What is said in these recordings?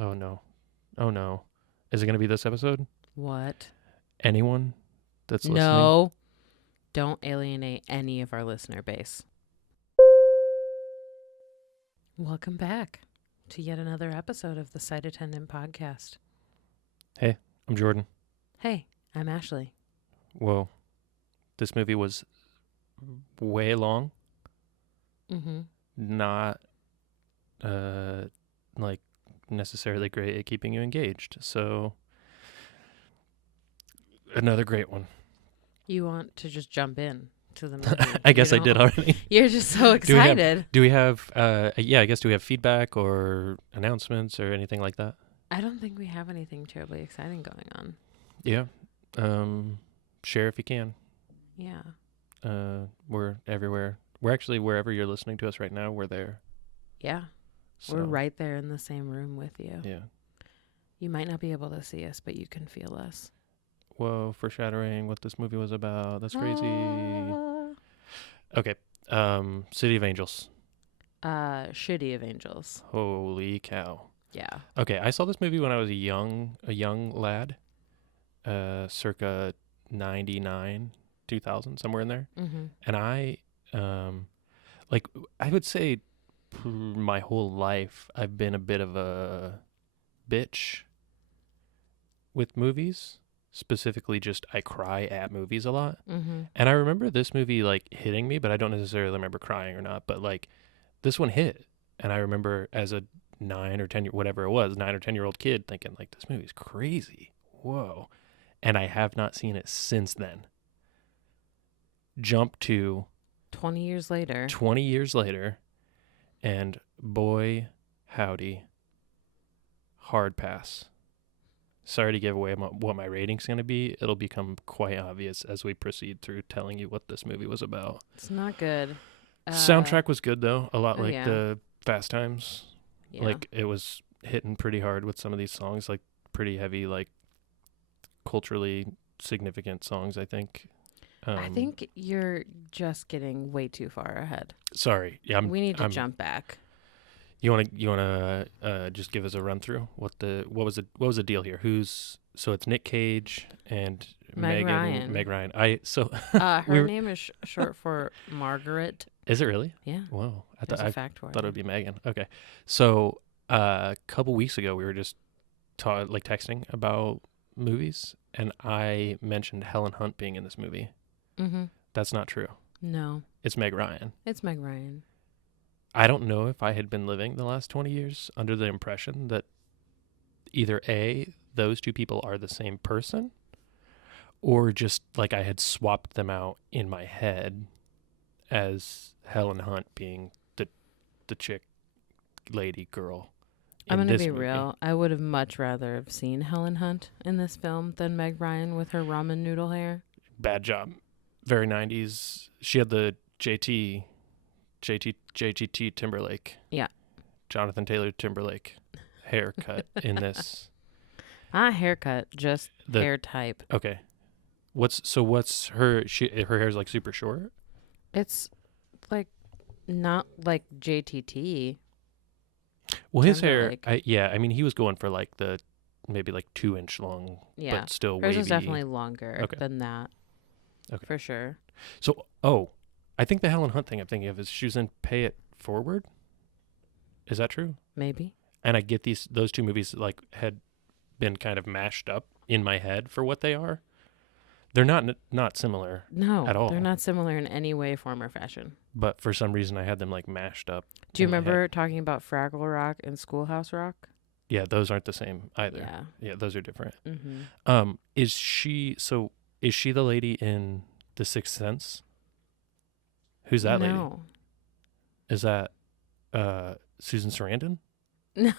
Oh no. Oh no. Is it going to be this episode? What? Anyone that's listening? No. Don't alienate any of our listener base. Welcome back to yet another episode of the Site Attendant Podcast. Hey, I'm Jordan. Hey, I'm Ashley. Whoa. This movie was way long. Mm-hmm. Not like necessarily great at keeping you engaged. So another great one. You want to just jump in to the movie? I guess I did already. You're just so excited. Do we have I guess do we have feedback or announcements or anything like that? I don't think we have anything terribly exciting going on. Yeah. Share if you can. Yeah. We're everywhere. We're actually wherever you're listening to us right now, we're there. Yeah. So, We're right there in the same room with you. Yeah. You might not be able to see us, but you can feel us. Whoa, foreshadowing what this movie was about. That's crazy. Okay. City of Angels. Shitty of Angels. Holy cow. Yeah. Okay, I saw this movie when I was a young lad. Circa 99, 2000, somewhere in there. Mm-hmm. And I would say my whole life I've been a bit of a bitch with movies. Specifically, just I cry at movies a lot. Mm-hmm. And I remember this movie like hitting me, but I don't necessarily remember crying or not. But like this one hit, and I remember as a 9 or 10 whatever it was, 9 or 10-year-old kid thinking like this movie's crazy. Whoa. And I have not seen it since then. Jump to 20 years later. 20 years later, and boy, howdy, hard pass. Sorry to give away what my rating's going to be. It'll become quite obvious as we proceed through telling you what this movie was about. It's not good. Soundtrack was good, though. A lot like yeah. the Fast Times. Yeah. Like, it was hitting pretty hard with some of these songs, like pretty heavy, like culturally significant songs, I think. I think you're just getting way too far ahead. Sorry. Yeah, we need to jump back. You want to just give us a run through what was the deal here? So it's Nick Cage and Meg Ryan. Meg Ryan. Her name is short for Margaret. Is it really? Yeah. Whoa. I fact thought it would be Megan. Okay. So a couple weeks ago we were just texting about movies, and I mentioned Helen Hunt being in this movie. Mm-hmm. That's not true. No. It's Meg Ryan. It's Meg Ryan. I don't know if I had been living the last 20 years under the impression that either A, those two people are the same person, or just like I had swapped them out in my head as Helen Hunt being the chick, lady, girl. I'm going to be real. I would have much rather have seen Helen Hunt in this film than Meg Ryan with her ramen noodle hair. Bad job. Very 90s. She had the JT Timberlake. Yeah. Jonathan Taylor Timberlake haircut in this. Not haircut, just hair type. Okay. What's her her hair's like super short? It's like not like JTT. Well, his hair, I mean, he was going for like the maybe like 2-inch long, but still wavy. Hers is definitely longer than that. Okay. For sure. So, I think the Helen Hunt thing I'm thinking of is she was in Pay It Forward. Is that true? Maybe. And I get those two movies like had been kind of mashed up in my head for what they are. They're not similar. No, at all. They're not similar in any way, form, or fashion. But for some reason, I had them like mashed up. Do you remember talking about Fraggle Rock and Schoolhouse Rock? Yeah, those aren't the same either. Yeah, those are different. Mm-hmm. Is she the lady in The Sixth Sense? Who's that lady? No. Is that Susan Sarandon? No.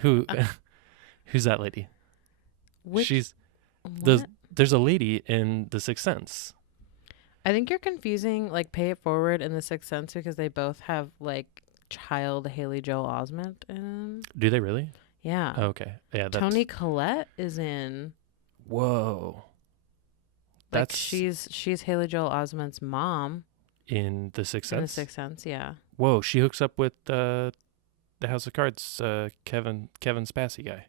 Who's that lady? She's there's a lady in The Sixth Sense. I think you're confusing like Pay It Forward and The Sixth Sense because they both have like child Haley Joel Osment in them. Do they really? Yeah. Okay. Yeah. Toni Collette is in. Whoa. Like she's Haley Joel Osment's mom. In The Sixth Sense? In The Sixth Sense, yeah. Whoa, she hooks up with the House of Cards, Kevin Spacey guy.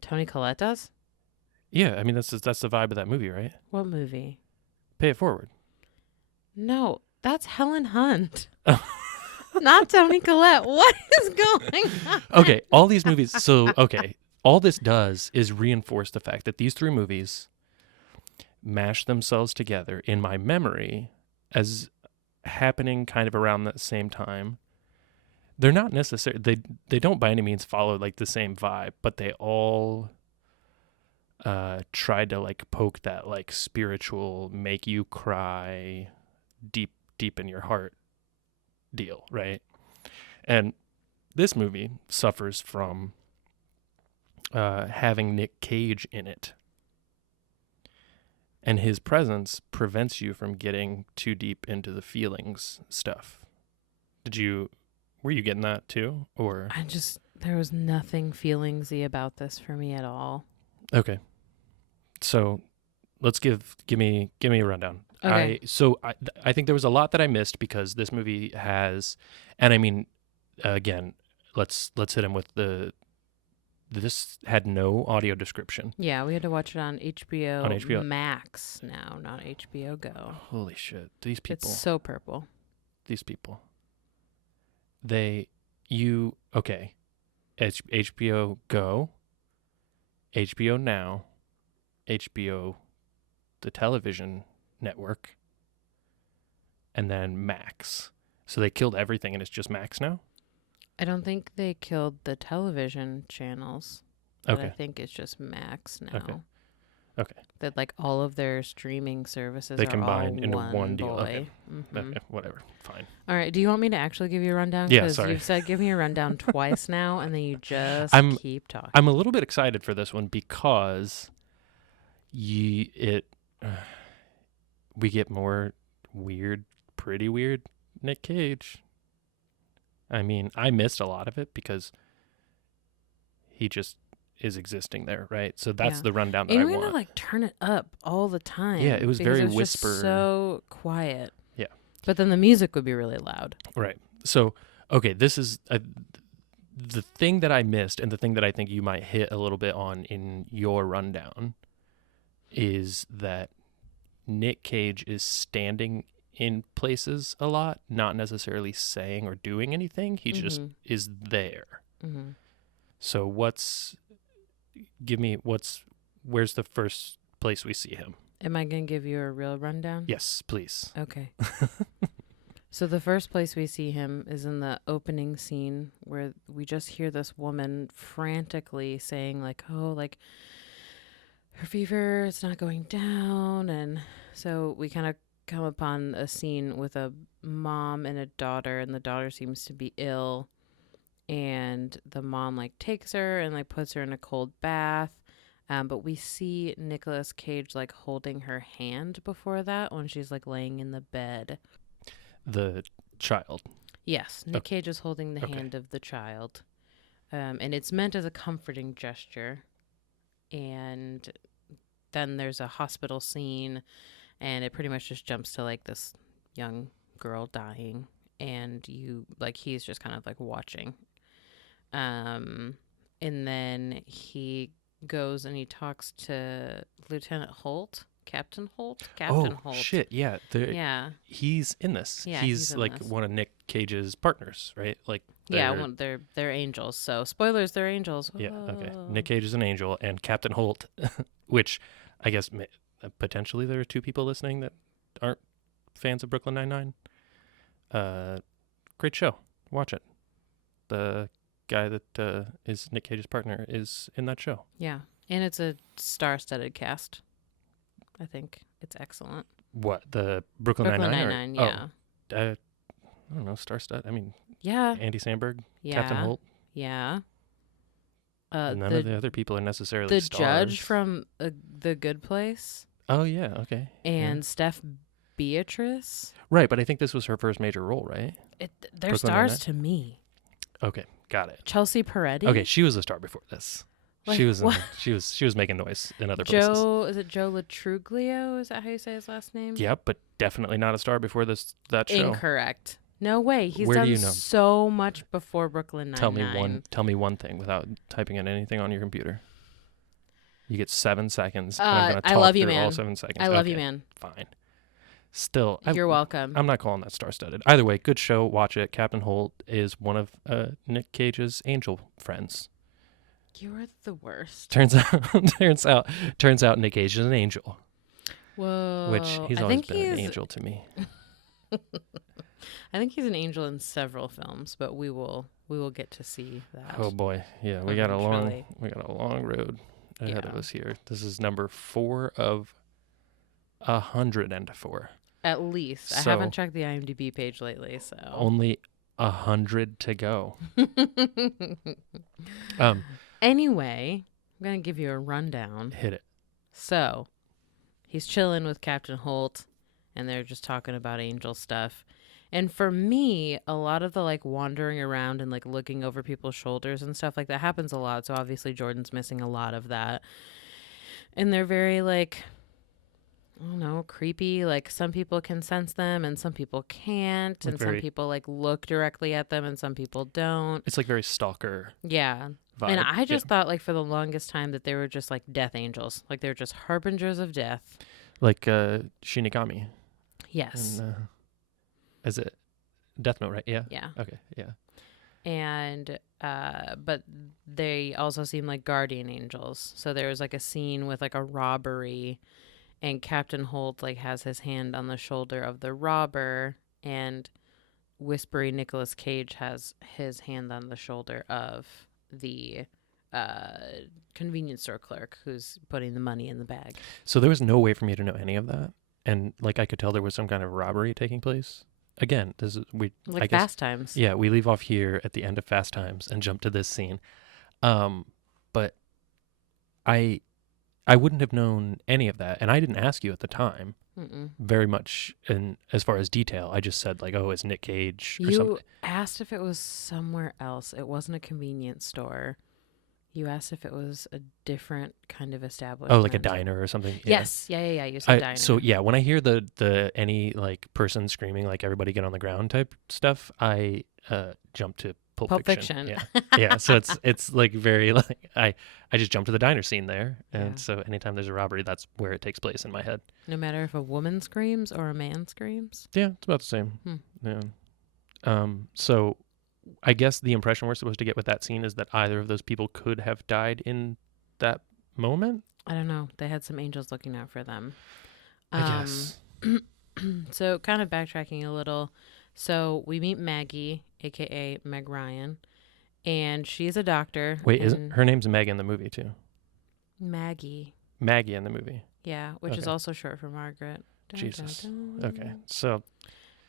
Tony Collette does? Yeah, I mean that's the vibe of that movie, right? What movie? Pay It Forward. No, that's Helen Hunt. Not Tony Collette. What is going on? Okay, all these movies. So, okay, all this does is reinforce the fact that these three movies mash themselves together in my memory as happening kind of around that same time. They're not necessarily, they don't by any means follow like the same vibe, but they all tried to like poke that like spiritual, make you cry deep in your heart deal, right? And this movie suffers from having Nick Cage in it. And his presence prevents you from getting too deep into the feelings stuff. Were you getting that too? Or there was nothing feelingsy about this for me at all. Okay. So let's give me a rundown. Okay. I think there was a lot that I missed because this movie has, and I mean, again, let's hit him with this had no audio description. Yeah, we had to watch it on HBO, On HBO. Max now, not HBO Go. Holy shit. These people. It's so purple. These people. Okay. HBO Go, HBO Now, HBO, the television network, and then Max. So they killed everything and it's just Max now? I don't think they killed the television channels. But I Okay. think it's just Max now. Okay. That like all of their streaming services They are combine all into one deal. boy. Okay. Mhm. Okay. Whatever. Fine. All right. Do you want me to actually give you a rundown? Yeah, 'Cause sorry. you've said give me a rundown twice now, and then you just keep talking. I'm a little bit excited for this one because we get more pretty weird Nick Cage. I mean, I missed a lot of it because he just is existing there, right? So that's the rundown that and I we're want. gonna like turn it up all the time. Yeah, it was because very it was just whisper. so quiet. Yeah. But then the music would be really loud. Right. So, okay, this is the thing that I missed and the thing that I think you might hit a little bit on in your rundown is that Nick Cage is standing in places a lot, not necessarily saying or doing anything. He just is there. Mm-hmm. So where's the first place we see him? Am I gonna give you a real rundown? Yes, please. Okay. So the first place we see him is in the opening scene where we just hear this woman frantically saying like, oh, like her fever, it's not going down. And so we kind of come upon a scene with a mom and a daughter, and the daughter seems to be ill. And the mom like takes her and like puts her in a cold bath. But we see Nicolas Cage like holding her hand before that when she's like laying in the bed. The child. Yes, Nick Cage is holding the hand of the child. And it's meant as a comforting gesture. And then there's a hospital scene, and it pretty much just jumps to like this young girl dying. And he's just kind of like watching. And then he goes and he talks to Captain Holt. Oh, shit, yeah. Yeah. He's in this. Yeah, he's in like this. one of Nick Cage's partners, right? Like they're angels. So spoilers, they're angels. Yeah, okay. Whoa. Nick Cage is an angel, and Captain Holt, which I guess potentially there are two people listening that aren't fans of Brooklyn Nine-Nine. Great show. Watch it. The guy that is Nick Cage's partner is in that show. Yeah, and it's a star-studded cast. I think it's excellent. What, the Brooklyn Nine-Nine? Nine-Nine, yeah. I don't know, star-studded. I mean, Yeah. Andy Samberg, Yeah. Captain Holt. Yeah. None of the other people are necessarily the stars. judge from The Good Place. Oh, yeah, okay. And Steph Beatrice. Right, but I think this was her first major role, right? They're Brooklyn stars Nine-Nine? to me. Okay, got it. Chelsea Peretti. Okay, she was a star before this. Like, she was what? she was making noise in other places. Is it Joe Latruglio? Is that how you say his last name? Yep, but definitely not a star before that show. Incorrect. No way. He's Where do done you know? so much before Brooklyn Nine-Nine. Tell me one thing without typing in anything on your computer. You get 7 seconds, and I'm going to I talk love you, through all man. 7 seconds. I love you, Okay, man. fine. Still, You're welcome. I'm not calling that star-studded. Either way, good show. Watch it. Captain Holt is one of Nick Cage's angel friends. You're the worst. Turns out Nick Cage is an angel. Whoa. Which he's always been an angel to me. I think he's an angel in several films, but we will get to see that. Oh boy, yeah, we got a long road ahead of us here. This is number 4 of 104. At least. So, I haven't checked the IMDb page lately, so only 100 to go. Anyway, I'm gonna give you a rundown. Hit it. So, he's chilling with Captain Holt, and they're just talking about angel stuff. And for me, a lot of the like wandering around and like looking over people's shoulders and stuff like that happens a lot. So obviously Jordan's missing a lot of that. And they're very like, I don't know, creepy. Like some people can sense them and some people can't. Like and some people like look directly at them and some people don't. It's like very stalker. Yeah. Vibe. And I just thought like for the longest time that they were just like death angels. Like they were just harbingers of death. Like Shinigami. Yes. And, is it Death Note, right? Yeah. Yeah. Okay. Yeah. And but they also seem like guardian angels. So there was like a scene with like a robbery, and Captain Holt like has his hand on the shoulder of the robber, and whispery Nicolas Cage has his hand on the shoulder of the convenience store clerk who's putting the money in the bag. So there was no way for me to know any of that, and like I could tell there was some kind of robbery taking place. Again, this is I guess, Fast Times. Yeah, we leave off here at the end of Fast Times and jump to this scene. But I wouldn't have known any of that, and I didn't ask you at the time. Very much in as far as detail. I just said like, oh, it's Nick Cage or something. You asked if it was somewhere else. It wasn't a convenience store. You asked if it was a different kind of establishment. Oh, like a diner or something? Yeah. Yes. Yeah. You said diner. So, yeah, when I hear the any, like, person screaming, like, everybody get on the ground type stuff, I jump to Pulp Fiction. Yeah. Yeah, so it's like, very, like, I just jump to the diner scene there, and so anytime there's a robbery, that's where it takes place in my head. No matter if a woman screams or a man screams? Yeah, it's about the same. Yeah. So I guess the impression we're supposed to get with that scene is that either of those people could have died in that moment. I don't know. They had some angels looking out for them. I guess. So kind of backtracking a little. So we meet Maggie, a.k.a. Meg Ryan, and she's a doctor. Wait, isn't her name's Meg in the movie too? Maggie in the movie. Yeah, which is also short for Margaret. Jesus. Okay, so...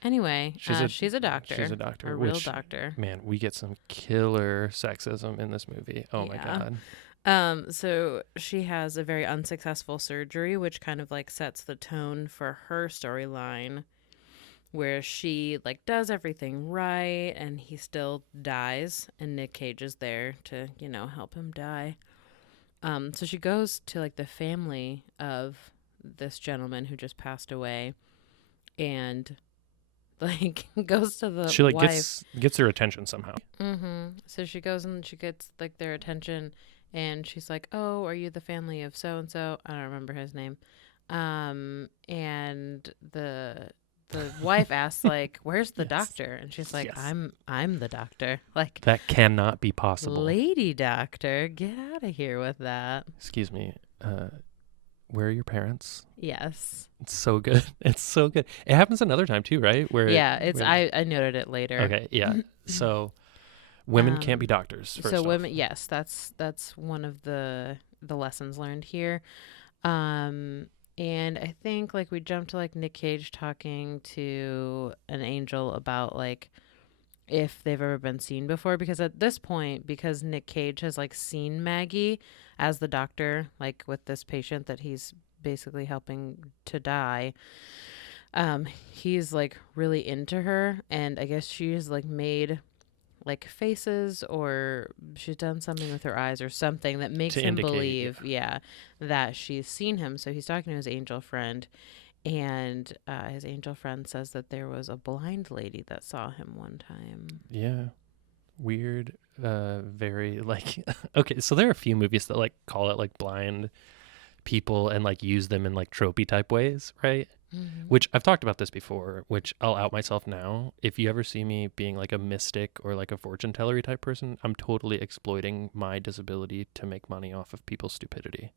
Anyway, she's a doctor. She's a doctor. A real doctor. Man, we get some killer sexism in this movie. Oh my God. So she has a very unsuccessful surgery, which kind of like sets the tone for her storyline, where she like does everything right and he still dies, and Nick Cage is there to, help him die. So she goes to like the family of this gentleman who just passed away, and like goes to the she like wife. gets her attention somehow. So she goes and she gets like their attention, and she's like, "Oh, are you the family of so and so?" I don't remember his name. And the wife asks like, "Where's the doctor?" And she's like, Yes. "I'm the doctor." Like, that cannot be possible. Lady doctor, get out of here with that. Excuse me. Where are your parents? Yes. It's so good. It's so good. It happens another time too, right? I noted it later. Okay, yeah. So women can't be doctors. First off. Women, yes, that's one of the lessons learned here. And I think like we jumped to like Nick Cage talking to an angel about like if they've ever been seen before, because at this point, because Nick Cage has like seen Maggie as the doctor, like with this patient that he's basically helping to die, he's like really into her, and I guess she's like made like faces, or she's done something with her eyes or something that makes him believe that she's seen him. So he's talking to his angel friend, And his angel friend says that there was a blind lady that saw him one time. Yeah. Weird. Very like okay, so there are a few movies that like call it like blind people and like use them in like tropey type ways, right? Mm-hmm. Which I've talked about this before, which I'll out myself now. If you ever see me being like a mystic or like a fortune tellery type person, I'm totally exploiting my disability to make money off of people's stupidity.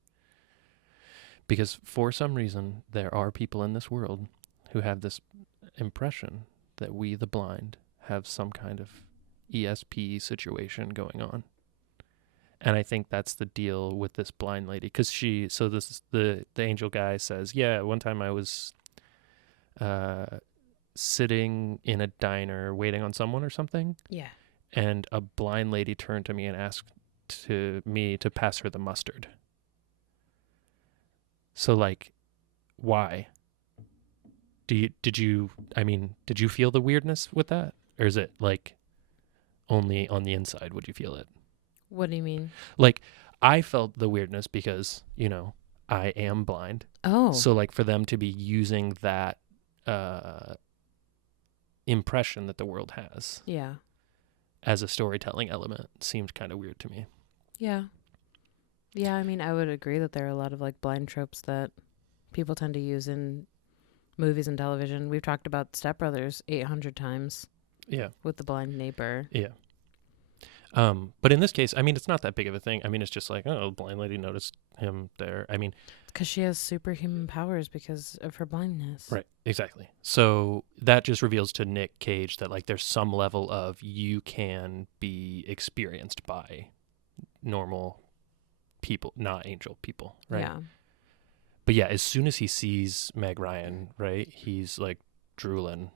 Because for some reason, there are people in this world who have this impression that we, the blind, have some kind of ESP situation going on. And I think that's the deal with this blind lady. Because so this is the angel guy says, yeah, one time I was sitting in a diner waiting on someone or something. Yeah. And a blind lady turned to me and asked me to pass her the mustard. So like, why? Did you feel the weirdness with that? Or is it like only on the inside would you feel it? What do you mean? Like, I felt the weirdness because, I am blind. Oh. So like for them to be using that impression that the world has Yeah. as a storytelling element seemed kind of weird to me. Yeah. Yeah, I mean, I would agree that there are a lot of like blind tropes that people tend to use in movies and television. We've talked about Step Brothers 800 times. Yeah. With the blind neighbor. Yeah. But in this case, I mean, it's not that big of a thing. I mean, it's just like, oh, blind lady noticed him there. I mean, because she has superhuman powers because of her blindness. Right. Exactly. So that just reveals to Nick Cage that like there's some level of you can be experienced by normal people, not angel people, right? Yeah. But yeah, as soon as he sees Meg Ryan, right, he's like drooling.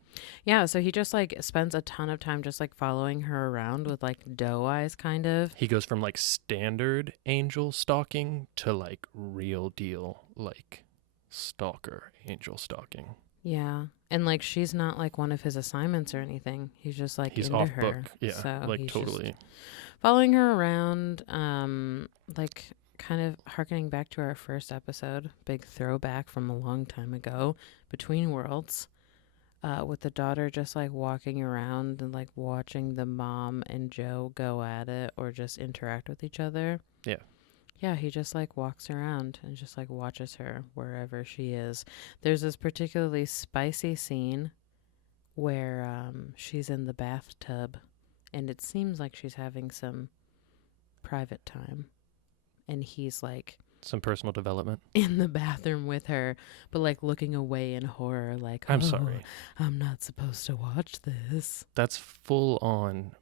Yeah, so he just like spends a ton of time just like following her around with like doe eyes kind of. He goes from like standard angel stalking to like real deal like stalker angel stalking. Yeah. And like she's not like one of his assignments or anything. He's just like he's into off her. book. Yeah. So like he's totally just following her around, like kind of harkening back to our first episode, big throwback from a long time ago, Between Worlds, with the daughter just like walking around and like watching the mom and Joe go at it or just interact with each other. Yeah. Yeah, he just like walks around and just like watches her wherever she is. There's this particularly spicy scene where she's in the bathtub and it seems like she's having some private time. And he's like some personal development in the bathroom with her, but like looking away in horror, like, I'm sorry. I'm not supposed to watch this. That's full on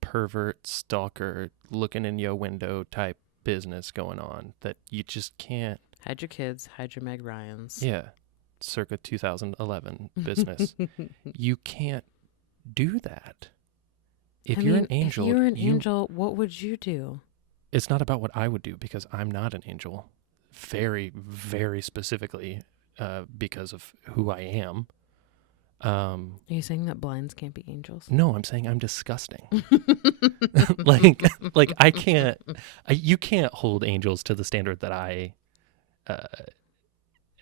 pervert stalker looking in your window type business going on that you just can't. Hide your kids, hide your Meg Ryans. Yeah. Circa 2011 business. You can't do that. If you're an angel, what would you do? It's not about what I would do because I'm not an angel. Very, very specifically because of who I am. Are you saying that blinds can't be angels? No, I'm saying I'm disgusting. like I can't. You can't hold angels to the standard that I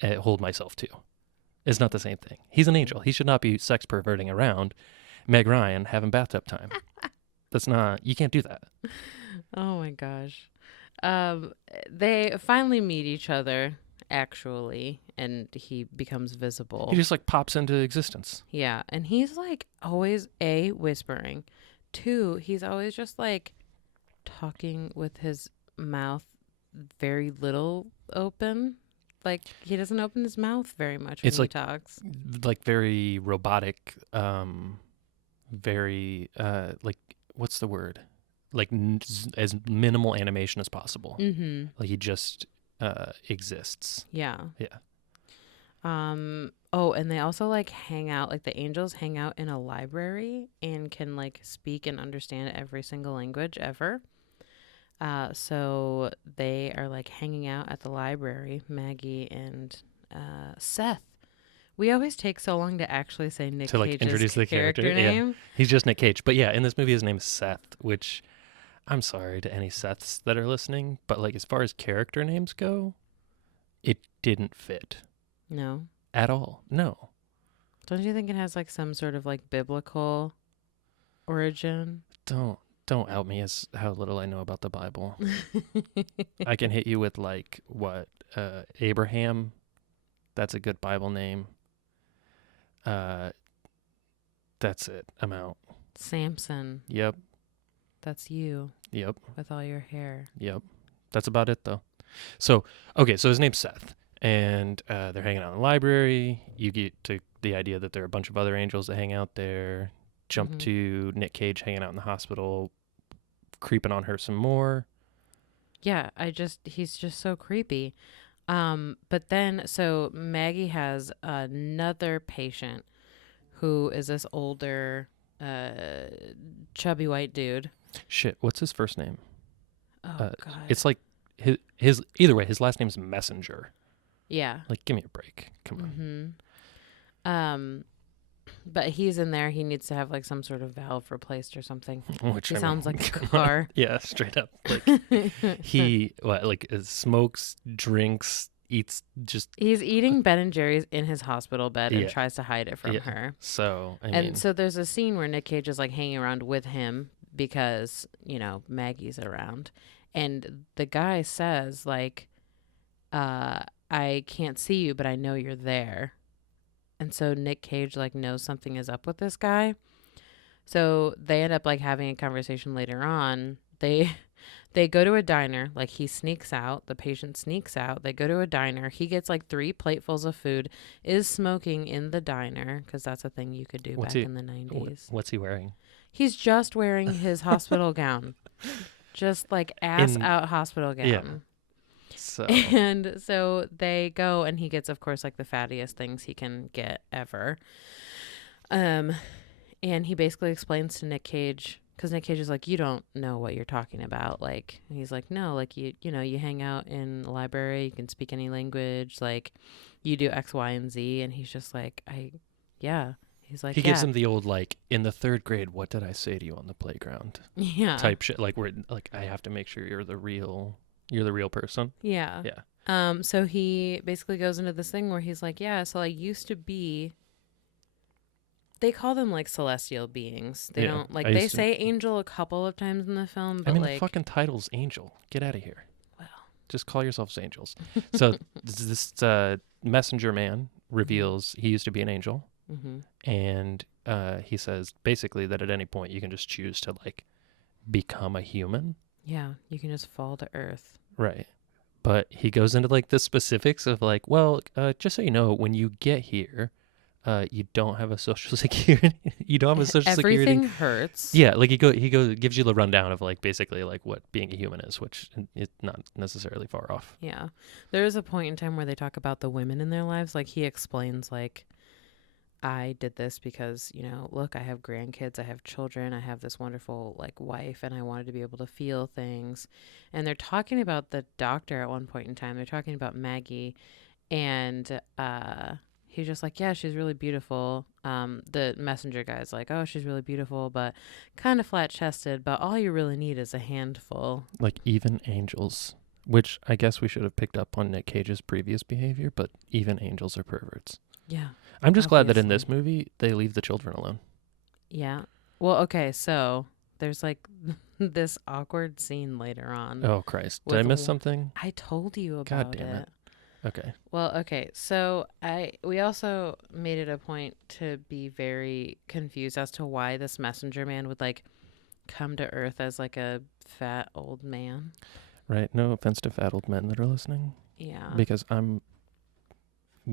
hold myself to. It's not the same thing. He's an angel. He should not be sex perverting around Meg Ryan having bathtub time. That's not. You can't do that. Oh my gosh. They finally meet each other, actually, and he becomes visible. He just like pops into existence. Yeah, and he's like always A, whispering. 2, he's always just like talking with his mouth very little open. Like he doesn't open his mouth very much when he talks. Like very robotic, very like what's the word? Like as minimal animation as possible. Mm-hmm. Like he just exists. Yeah. Yeah. Oh, and they also like hang out, like the angels hang out in a library and can like speak and understand every single language ever. So they are like hanging out at the library, Maggie and Seth. We always take so long to actually say Nick to like Cage's introduce the character name. Yeah. He's just Nick Cage. But yeah, in this movie his name is Seth, which I'm sorry to any Seths that are listening, but like as far as character names go, it didn't fit. No. at all. No. Don't you think it has like some sort of like biblical origin? Don't out me as how little I know about the Bible. I can hit you with like what Abraham. That's a good Bible name. That's it. I'm out. Samson. Yep. That's you Yep. with all your hair. Yep. That's about it though. So okay, so his name's Seth, and they're hanging out in the library. You get to the idea that there are a bunch of other angels that hang out there. Jump to Nick Cage hanging out in the hospital, creeping on her some more. Yeah, he's just so creepy. But then, so Maggie has another patient who is this older, chubby white dude. Shit, what's his first name? Oh, God. It's like his either way, his last name's Messenger. Yeah. Like, give me a break. Come on. But he's in there. He needs to have like some sort of valve replaced or something. Which He sounds like a car. Yeah, straight up. Like he smokes, drinks, eats. Just he's eating Ben and Jerry's in his hospital bed and tries to hide it from her. So so there's a scene where Nick Cage is like hanging around with him because Maggie's around, and the guy says like, "I can't see you, but I know you're there." And so Nick Cage like knows something is up with this guy. So they end up like having a conversation later on. They go to a diner, like he sneaks out, the patient sneaks out. They go to a diner. He gets like 3 platefuls of food, is smoking in the diner because that's a thing you could do in the 90s. What's he wearing? He's just wearing his hospital gown. Just like out hospital gown. Yeah. So. And so they go, and he gets, of course, like the fattiest things he can get ever. And he basically explains to Nick Cage, because Nick Cage is like, you don't know what you're talking about. Like, and he's like, no, like you hang out in the library, you can speak any language, like you do X, Y, and Z. And he's just like, He's like, he gives him the old like, in the 3rd grade, what did I say to you on the playground? Yeah. Type shit. Like I have to make sure you're the real person. Yeah. Yeah. So he basically goes into this thing where he's like, yeah, so I used to be, they call them like celestial beings. They don't like, they say angel a couple of times in the film, but the fucking title's Angel. Get out of here. Well, just call yourselves angels. So this messenger man reveals he used to be an angel. And he says basically that at any point you can just choose to like become a human. Yeah, you can just fall to earth. Right. But he goes into like the specifics of like, well, just so you know, when you get here, you don't have a social security. You don't have a social security. Everything hurts. Yeah, like he gives you the rundown of like basically like what being a human is, which is not necessarily far off. Yeah. There is a point in time where they talk about the women in their lives. Like he explains like, I did this because, look, I have grandkids, I have children, I have this wonderful like wife, and I wanted to be able to feel things. And they're talking about the doctor at one point in time. They're talking about Maggie, and he's just like, yeah, she's really beautiful. The messenger guy's like, oh, she's really beautiful, but kind of flat chested, but all you really need is a handful. Like even angels, which I guess we should have picked up on Nick Cage's previous behavior, but even angels are perverts. Yeah. I'm just glad that in this movie, they leave the children alone. Yeah. Well, okay, so there's like this awkward scene later on. Oh, Christ. Did I miss something? I told you about God damn it. Okay. Well, okay, so we also made it a point to be very confused as to why this messenger man would like come to Earth as like a fat old man. Right. No offense to fat old men that are listening. Yeah. Because I'm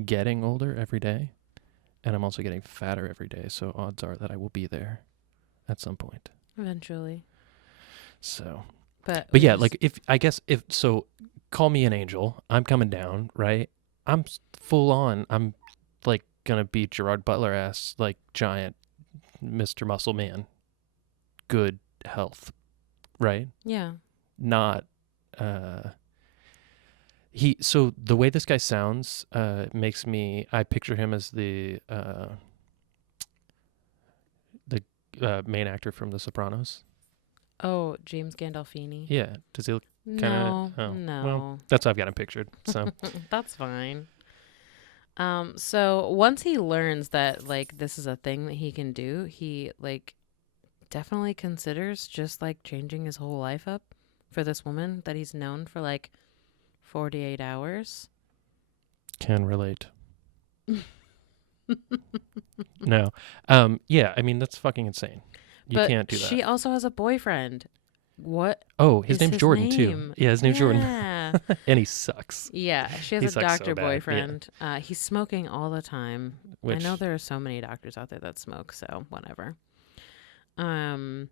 getting older every day, and I'm also getting fatter every day, so odds are that I will be there at some point. Eventually. So. But yeah, like if call me an angel. I'm coming down, right? I'm full on. I'm like gonna be Gerard Butler ass, like giant Mr. Muscle Man. Good health, right? Yeah. Not so the way this guy sounds makes me, I picture him as the main actor from The Sopranos. Oh, James Gandolfini. Yeah. Does he look kind of? No. Well, that's how I've got him pictured. So that's fine. So once he learns that like this is a thing that he can do, he like definitely considers just like changing his whole life up for this woman that he's known for like 48 hours. Can relate. No. Yeah, I mean, that's fucking insane. You But can't do that. she also has a boyfriend. What Oh, his is name's his Jordan, too. name? Yeah, his name's Jordan. Yeah. And he sucks. Yeah, she has He a sucks so doctor bad. Yeah. boyfriend. He's smoking all the time. I Which, know there are so many doctors out there that smoke, so whatever. Um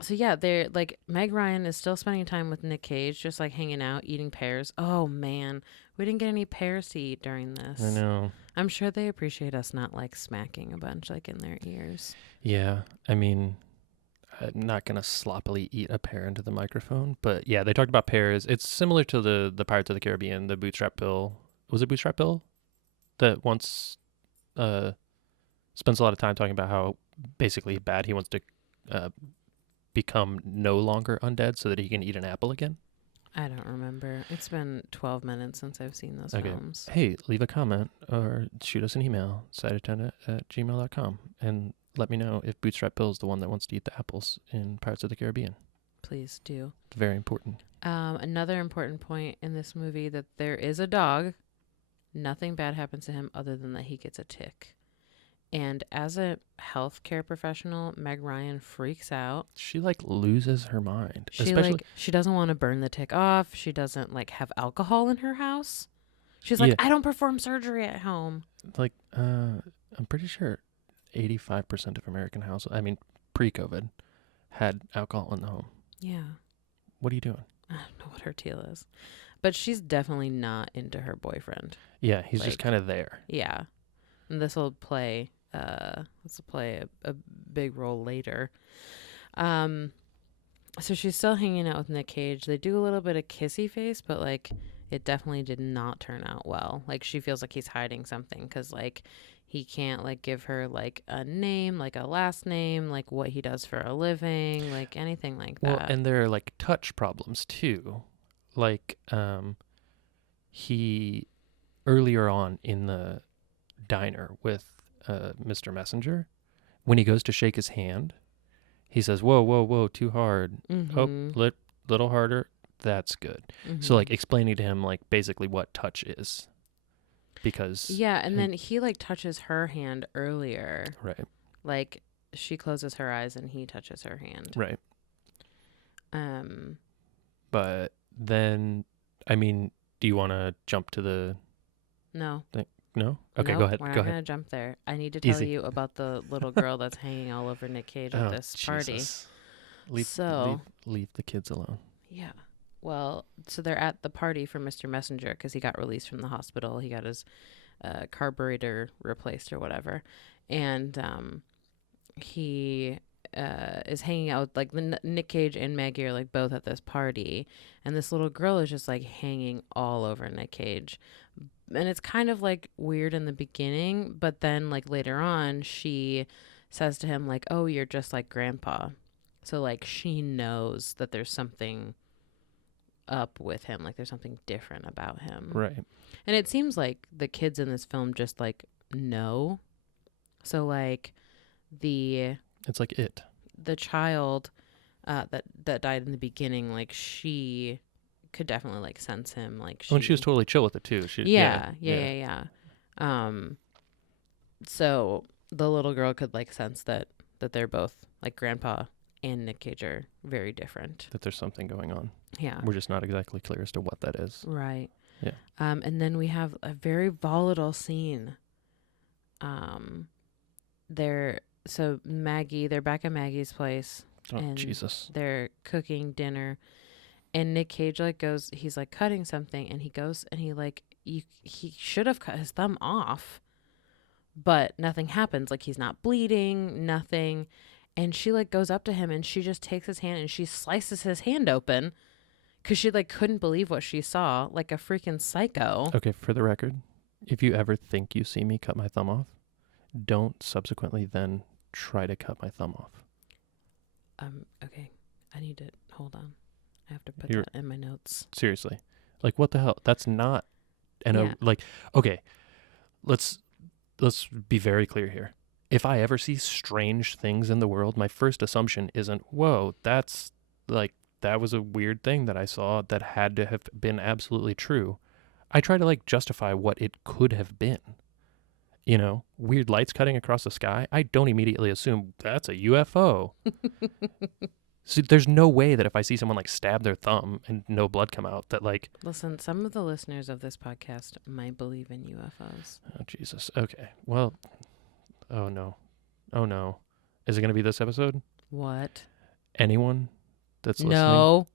so yeah, they're like Meg Ryan is still spending time with Nick Cage, just like hanging out, eating pears. Oh man, we didn't get any pears to eat during this. I know. I'm sure they appreciate us not like smacking a bunch like in their ears. Yeah, I mean, I'm not going to sloppily eat a pear into the microphone. But yeah, they talked about pears. It's similar to the Pirates of the Caribbean, the Bootstrap Bill. Was it Bootstrap Bill? That once spends a lot of time talking about how basically bad he wants to become no longer undead so that he can eat an apple again. I don't remember. It's been 12 minutes since I've seen those films. Hey, leave a comment or shoot us an email, sideattendant@gmail.com, and let me know if Bootstrap Bill is the one that wants to eat the apples in Pirates of the Caribbean. Please do. It's very important. Another important point in this movie that there is a dog. Nothing bad happens to him other than that he gets a tick. And as a healthcare professional, Meg Ryan freaks out. She like loses her mind. She doesn't want to burn the tick off. She doesn't like have alcohol in her house. She's like, I don't perform surgery at home. Like, I'm pretty sure 85% of American households, I mean, pre-COVID, had alcohol in the home. Yeah. What are you doing? I don't know what her deal is. But she's definitely not into her boyfriend. Yeah, he's just kind of there. Yeah. And this will play a big role later. So she's still hanging out with Nick Cage. They do a little bit of kissy face, but like it definitely did not turn out well. Like she feels like he's hiding something because like he can't like give her like a name, like a last name, like what he does for a living, like anything like that. Well, and there are like touch problems too. Like he earlier on in the diner with Mr. Messenger, when he goes to shake his hand, he says, whoa, whoa, whoa, too hard. Mm-hmm. Oh, little harder. That's good. Mm-hmm. So like explaining to him like basically what touch is. Because and then he like touches her hand earlier. Right. Like she closes her eyes and he touches her hand. Right. But then, I mean, do you want to jump to the No. thing? No? Okay, Nope, go ahead. We're not Go going to ahead. jump there. I need to tell Easy. you about the little girl that's hanging all over Nick Cage at this party. Jesus. Leave the kids alone. Yeah. Well, so they're at the party for Mr. Messenger because he got released from the hospital. He got his carburetor replaced or whatever. And he is hanging out with, like, Nick Cage and Maggie are, like, both at this party. And this little girl is just, like, hanging all over Nick Cage. And it's kind of, like, weird in the beginning. But then, like, later on, she says to him, like, oh, you're just like Grandpa. So, like, she knows that there's something up with him. Like, there's something different about him. Right. And it seems like the kids in this film just, like, know. So, like, It's like it. the child that died in the beginning, like, she could definitely, like, sense him. Like, And she was totally chill with it, too. Yeah. So the little girl could, like, sense that they're both, like, Grandpa and Nick Cage are very different. That there's something going on. Yeah. We're just not exactly clear as to what that is. Right. Yeah. And then we have a very volatile scene. They're back at Maggie's place. Oh, and Jesus. They're cooking dinner. And Nick Cage, like, he's, like, cutting something. And he goes and he, like, he should have cut his thumb off. But nothing happens. Like, he's not bleeding, nothing. And she, like, goes up to him and she just takes his hand and she slices his hand open because she, like, couldn't believe what she saw, like a freaking psycho. Okay, for the record, if you ever think you see me cut my thumb off, don't subsequently then try to cut my thumb off. Okay. I need to, hold on. I have to put that in my notes. Seriously. Like, what the hell? That's not, okay. let's be very clear here. If I ever see strange things in the world, my first assumption isn't, whoa, that's like, that was a weird thing that I saw that had to have been absolutely true. I try to like justify what it could have been. You know, weird lights cutting across the sky. I don't immediately assume that's a UFO. So there's no way that if I see someone like stab their thumb and no blood come out, that like, Listen, some of the listeners of this podcast might believe in UFOs. oh Jesus. Okay. Well, oh no. Oh no. Is it going to be this episode? What? Anyone that's listening? No.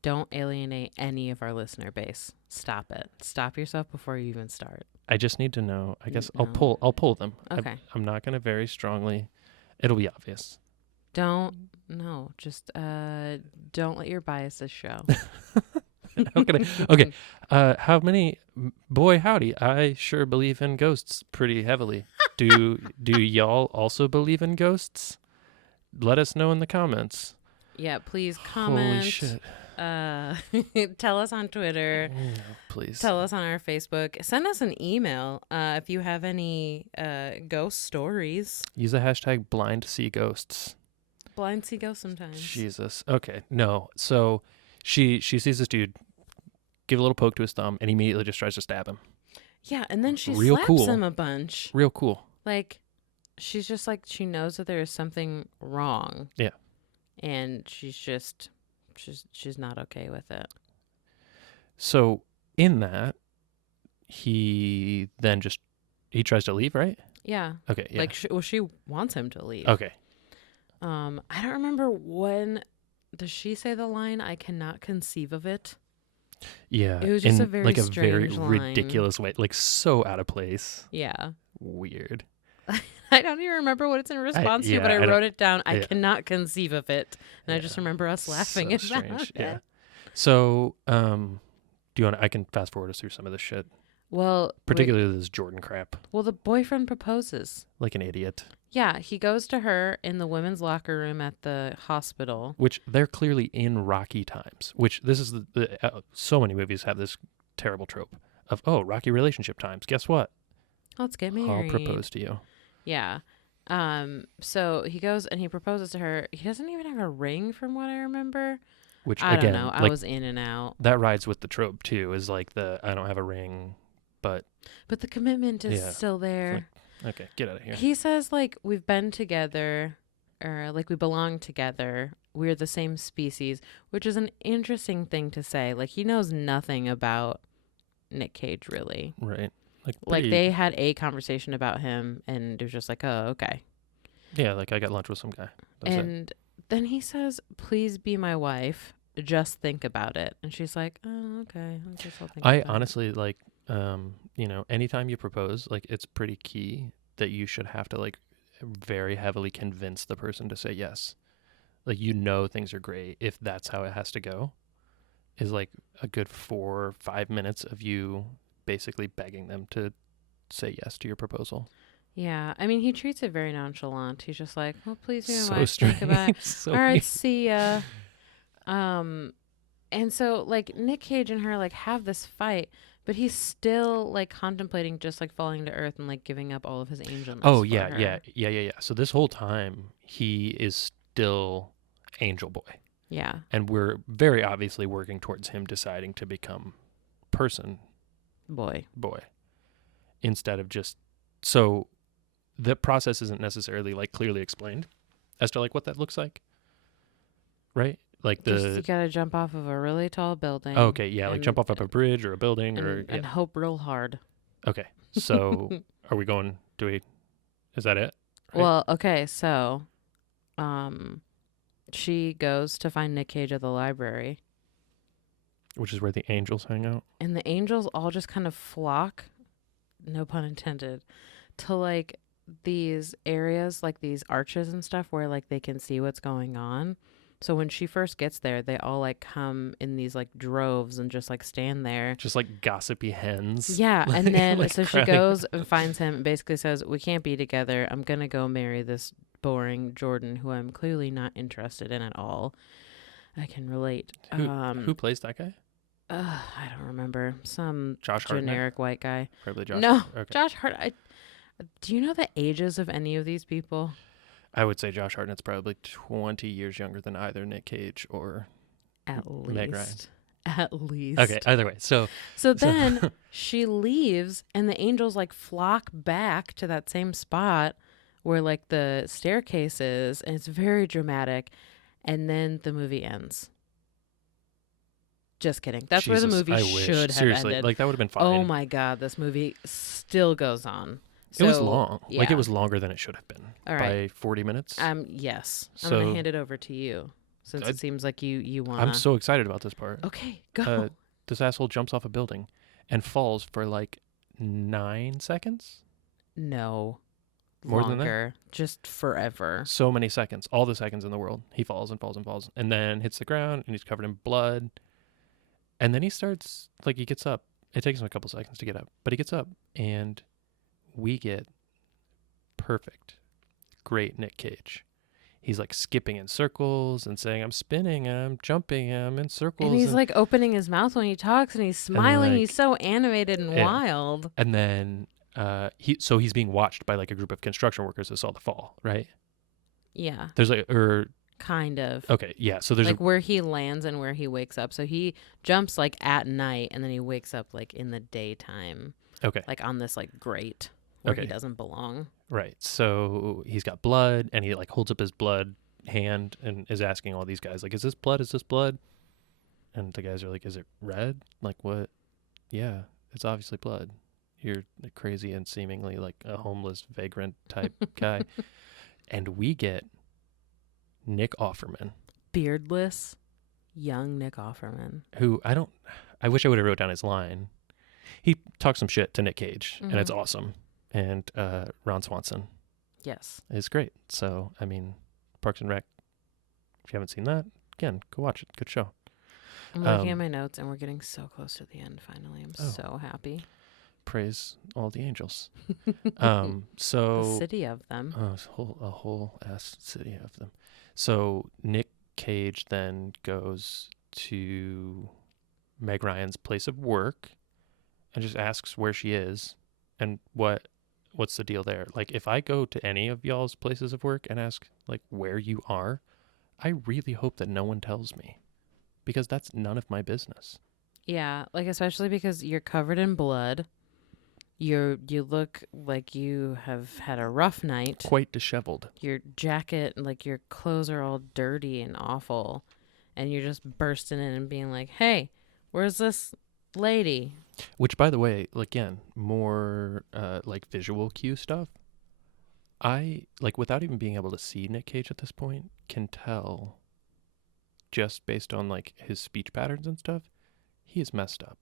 Don't alienate any of our listener base. Stop it. Stop yourself before you even start. I just need to know. I guess No. I'll pull them. Okay. I'm not going to very strongly. It'll be obvious. Don't let your biases show. Okay. How many? Boy, howdy. I sure believe in ghosts pretty heavily. Do y'all also believe in ghosts? Let us know in the comments. Yeah, please comment. Holy shit. Tell us on Twitter. No, please. Tell us on our Facebook. Send us an email if you have any ghost stories. Use the hashtag blind see ghosts. Blind see ghosts sometimes. Jesus. Okay. No. So she sees this dude give a little poke to his thumb and immediately just tries to stab him. Yeah, and then she Real slaps cool. him a bunch. Real cool. Like, she's just like, she knows that there is something wrong. Yeah. And she's not okay with it. So in that, he tries to leave, right? Yeah. Okay. Yeah. Like, she wants him to leave. Okay. I don't remember when. Does she say the line, "I cannot conceive of it"? Yeah. It was just in a very like a very strange line. ridiculous way, like so out of place. Yeah. Weird. I don't even remember what it's in response to, but I wrote it down. I yeah. cannot conceive of it. And I just remember us laughing So about strange. it. Yeah. So, do you want? I can fast forward us through some of this shit, Well, particularly this Jordan crap, the boyfriend proposes. like an idiot. Yeah, he goes to her in the women's locker room at the hospital. Which they're clearly in rocky times. Which this is so many movies have this terrible trope of rocky relationship times. Guess what? Let's get married. I'll propose to you. Yeah. So he goes and he proposes to her. He doesn't even have a ring from what I remember. Which I again, don't know. I like, was in and out. that rides with the trope too. Is like I don't have a ring, but the commitment is Yeah. still there. okay, get out of here. He says, like, we've been together, or like we belong together. We're the same species, which is an interesting thing to say. Like, he knows nothing about Nick Cage, really. Right. Like, they had a conversation about him, and it was just like, oh, okay. Yeah, like I got lunch with some guy. That's And then he says, please be my wife. Just think about it. And she's like, oh, okay. I guess I'll think I about it. honestly like, anytime you propose, like it's pretty key that you should have to like very heavily convince the person to say yes. Like, things are great if that's how it has to go. Is like a good 4 or 5 minutes of you basically begging them to say yes to your proposal. Yeah. I mean, he treats it very nonchalant. He's just like, well, please be my So wife. strange. Think about it. So All right, weird. see ya. And so like Nick Cage and her like have this fight, but he's still like contemplating just like falling to earth and like giving up all of his angelness. Oh for yeah, her. yeah. So this whole time he is still Angel Boy, Yeah. and we're very obviously working towards him deciding to become Person Boy. instead of just. So the process isn't necessarily like clearly explained as to like what that looks like, right? Like Just, you gotta jump off of a really tall building. okay, yeah, like and- jump off of a bridge or a building and, or and hope real hard. Okay, so are we going? Is that it? Right? Well, okay, so she goes to find Nick Cage at the library. Which is where the angels hang out. And the angels all just kind of flock, no pun intended, to like these areas, like these arches and stuff where like they can see what's going on. So when she first gets there, they all like come in these like droves and just like stand there. Just like gossipy hens. Yeah. Like- And then like so she crying. goes and finds him and basically says, we can't be together. I'm going to go marry this boring Jordan who I'm clearly not interested in at all. I can relate. Who plays that guy? I don't remember. Some Josh Hartnett? generic white guy. Probably Josh. No, Okay. Josh Hart. Do you know the ages of any of these people? I would say Josh Hartnett's probably 20 years younger than either Nick Cage or At Meg Ryan. least. At least. Okay, either way. So then she leaves and the angels like flock back to that same spot where like the staircase is, and it's very dramatic, and then the movie ends. Just kidding. That's where the Jesus, movie I wish. should have Seriously, ended. like that would have been fine. Oh my god, this movie still goes on. It was So, long. yeah. Like it was longer than it should have been. All right. By 40 minutes. Yes. I'm So- gonna hand it over to you since it seems like you wanna. I'm so excited about this part. Okay, go. This asshole jumps off a building and falls for like 9 seconds. No. More than that? Longer. Just forever. So many seconds. All the seconds in the world. He falls and falls and falls. And then hits the ground and he's covered in blood. And then he starts, like he gets up. It takes him a couple seconds to get up. But he gets up and we get perfect, great Nick Cage. He's like skipping in circles and saying, I'm spinning, I'm jumping, I'm in circles. And he's like opening his mouth when he talks, and he's smiling. like- He's so animated and Yeah. wild. And then he's being watched by like a group of construction workers that saw the fall, right? Yeah, There's like, kind of. okay, yeah. So there's Like where he lands and where he wakes up. So he jumps like at night, and then he wakes up like in the daytime, okay, like on this like grate where he Okay. doesn't belong. right. So he's got blood and he like holds up his blood hand and is asking all these guys like, is this blood? Is this blood? And the guys are like, is it red? Like what? Yeah, it's obviously blood. You're a crazy and seemingly like a homeless vagrant type guy. And we get Nick Offerman, Beardless, young Nick Offerman. who I wish I would have wrote down his line. He talks some shit to Nick Cage and it's awesome. And Ron Swanson Yes. is great. So, I mean, Parks and Rec, if you haven't seen that, again, go watch it. Good show. I'm looking at my notes, and we're getting so close to the end. Finally, I'm Oh. so happy. Praise all the angels. The So city of them. a whole ass city of them. So Nick Cage then goes to Meg Ryan's place of work and just asks where she is and what's the deal there. Like if I go to any of y'all's places of work and ask like where you are, I really hope that no one tells me because that's none of my business. Yeah, like especially because you're covered in blood. You look like you have had a rough night. Quite disheveled. Your jacket, like your clothes are all dirty and awful, and you're just bursting in and being like, "Hey, where's this lady?" Which, by the way, again, more like visual cue stuff. I, like, without even being able to see Nick Cage at this point, can tell just based on, like, his speech patterns and stuff, he is messed up.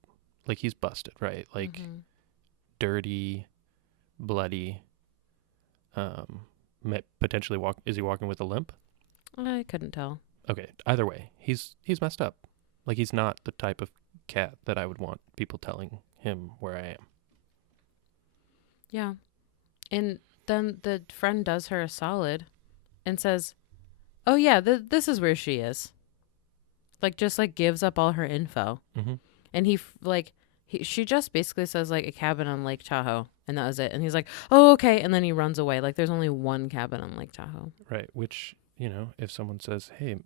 Like, he's busted, right? Like, dirty, bloody, potentially is he walking with a limp? I couldn't tell. Okay, either way, he's messed up. Like, he's not the type of cat that I would want people telling him where I am. Yeah, and then the friend does her a solid, and says, "Oh yeah, this is where she is." Like just like gives up all her info, Mm-hmm. and she just basically says like a cabin on Lake Tahoe, and that was it. And he's like, "Oh okay," and then he runs away. Like there's only one cabin on Lake Tahoe. Right, which, you know, if someone says, hey,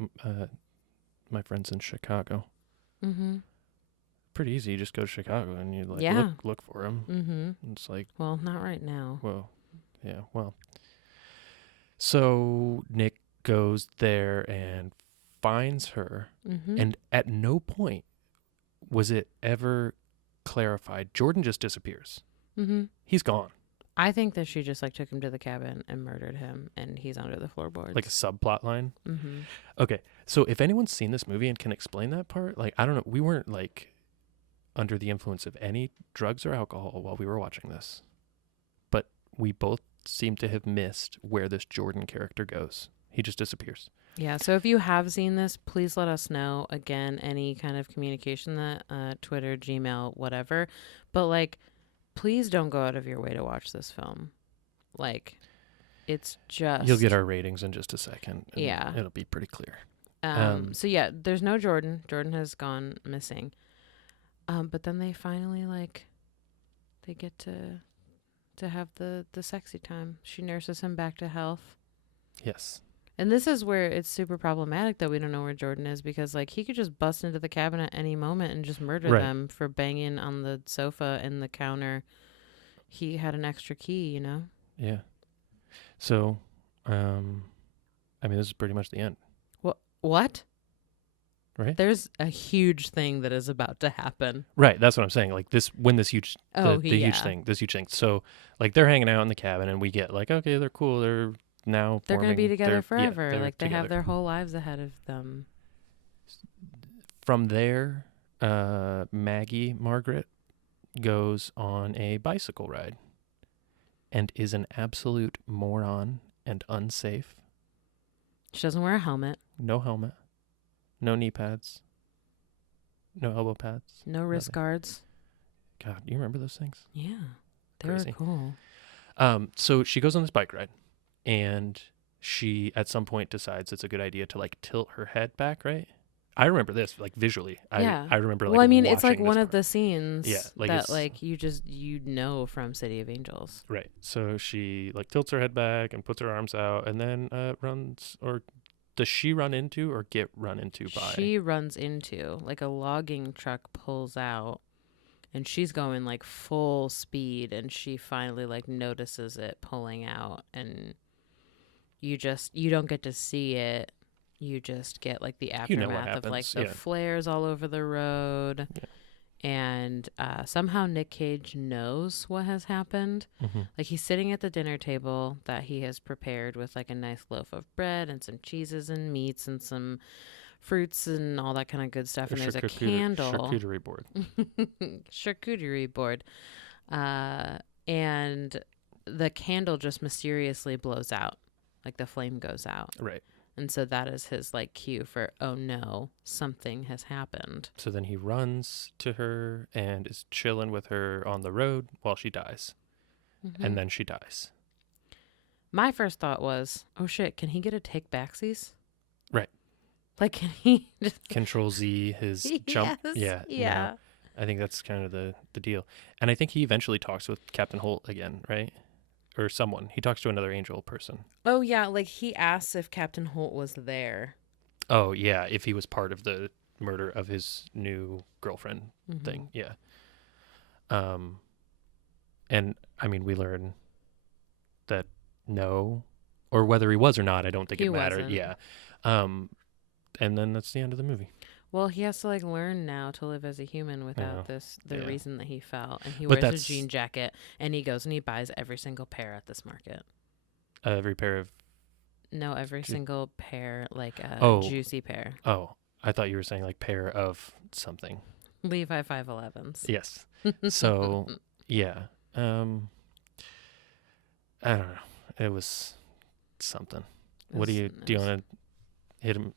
my friend's in Chicago, Mm-hmm. pretty easy. You just go to Chicago and you like Yeah. look for him. Mm-hmm. It's like, Well, not right now. whoa, yeah, well. So Nick goes there and finds her, Mm-hmm. and at no point was it ever clarified. Jordan just disappears. Mm-hmm. He's gone. I think that she just like took him to the cabin and murdered him, and he's under the floorboards. Like a subplot line. Mm-hmm. Okay, so if anyone's seen this movie and can explain that part, like, I don't know, we weren't like under the influence of any drugs or alcohol while we were watching this, but we both seem to have missed where this Jordan character goes. He just disappears. Yeah, so if you have seen this, please let us know. Again, any kind of communication that Twitter, Gmail, whatever. But like, please don't go out of your way to watch this film. Like, it's just You'll get our ratings in just a second. And Yeah. it'll be pretty clear. So yeah, there's no Jordan. Jordan has gone missing. But then they finally like they get to have the sexy time. She nurses him back to health. Yes. And this is where it's super problematic that we don't know where Jordan is, because like he could just bust into the cabin at any moment and just murder Right. them for banging on the sofa and the counter. He had an extra key, you know? Yeah. So, I mean, this is pretty much the end, What? right? There's a huge thing that is about to happen. Right. That's what I'm saying. Like this huge, Oh, the huge thing, this huge thing. So like they're hanging out in the cabin and we get like, okay, they're cool. They're now They're going to be forming- together they're- yeah, forever. they're Like they have together. their whole lives ahead of them. From there, Maggie Margaret goes on a bicycle ride and is an absolute moron and unsafe. She doesn't wear a helmet. No helmet, no knee pads, no elbow pads. No wrist nothing. guards. God, you remember those things? Yeah. They were Crazy. cool. So she goes on this bike ride and she at some point decides it's a good idea to like tilt her head back, right? I remember this like visually. Yeah. I remember like Well, I mean, it's like watching one this of the scenes Yeah, like that it's- like you know from City of Angels. Right. So she like tilts her head back and puts her arms out and then runs, or does she run into or get run into by? She runs into like a logging truck pulls out and she's going like full speed and she finally like notices it pulling out and you don't get to see it. You just get like the You know what aftermath of like happens, the yeah. flares all over the road. Yeah. And somehow Nick Cage knows what has happened. Mhm. Like he's sitting at the dinner table that he has prepared with like a nice loaf of bread and some cheeses and meats and some fruits and all that kind of good stuff. And there's a candle. Charcuterie board. Charcuterie board. And the candle just mysteriously blows out. Like the flame goes out. Right. And so that is his like cue for, oh no, something has happened. So then he runs to her and is chilling with her on the road while she dies. Mhm. And then she dies. My first thought was, oh shit, can he get a take backsies? Right. Like, can he just Control Z his jump. Yes, Yeah. yeah. no. I think that's kind of the deal. And I think he eventually talks with Captain Holt again, right? Or someone. He talks to another angel person. Oh yeah, like he asks if Captain Holt was there. Oh, yeah. If he was part of the murder of his new girlfriend Mhm. thing. Yeah. And I mean, we learn that no, or whether he was or not, I don't think He it mattered. wasn't. Yeah. And then that's the end of the movie. Well, he has to like learn now to live as a human without know. the Yeah. reason that he fell. And he But wears a that's- jean jacket and he goes and he buys every single pair at this market. Every pair of, No, every single pair, like a Oh. juicy pair. oh, I thought you were saying like pair of something. Levi 511s. Yes. So, yeah. I don't know. It was something. What do you want to hit him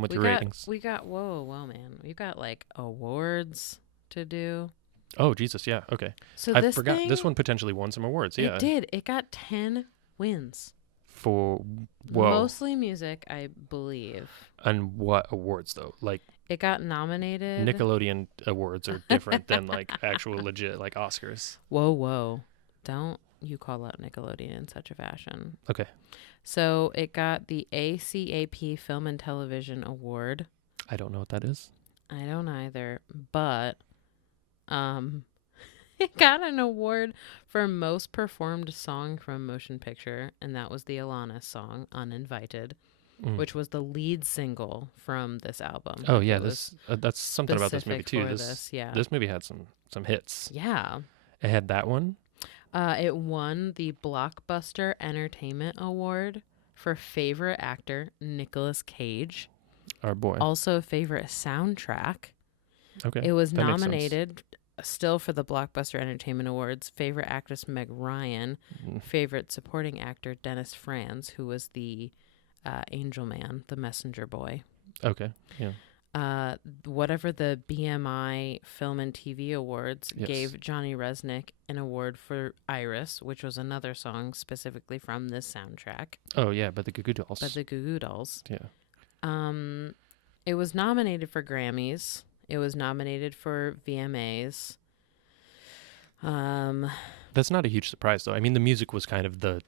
with your ratings? We got whoa, man. We got like awards to do. Oh, Jesus. Yeah. Okay. So I this forgot thing, this one potentially won some awards. Yeah. It did. It got 10 wins. For whoa. Mostly music, I believe. And what awards though? Like It got nominated. Nickelodeon awards are different than like actual legit like Oscars. Whoa. Don't you call out Nickelodeon in such a fashion. Okay. So it got the ACAP Film and Television Award. I don't know what that is. I don't either, but it got an award for most performed song from motion picture, and that was the Alanis song Uninvited, Mm. which was the lead single from this album. Oh Like, yeah, it was that's something about this movie specific too. for This yeah. this movie had some hits. Yeah. It had that one. It won the Blockbuster Entertainment Award for favorite actor, Nicolas Cage. Our boy. Also favorite soundtrack. Okay. It was that makes sense. nominated still for the Blockbuster Entertainment Awards. Favorite actress, Meg Ryan. Mm. Favorite supporting actor, Dennis Franz, who was the Angel Man, the messenger boy. Okay. Yeah. Whatever the BMI Film and TV Awards Yes. gave Johnny Resnick an award for Iris, which was another song specifically from this soundtrack, Oh yeah, but the GooGoo Dolls. by the GooGoo Dolls. yeah. It was nominated for Grammys. It was nominated for VMAs. That's not a huge surprise, though. I mean, the music was kind of the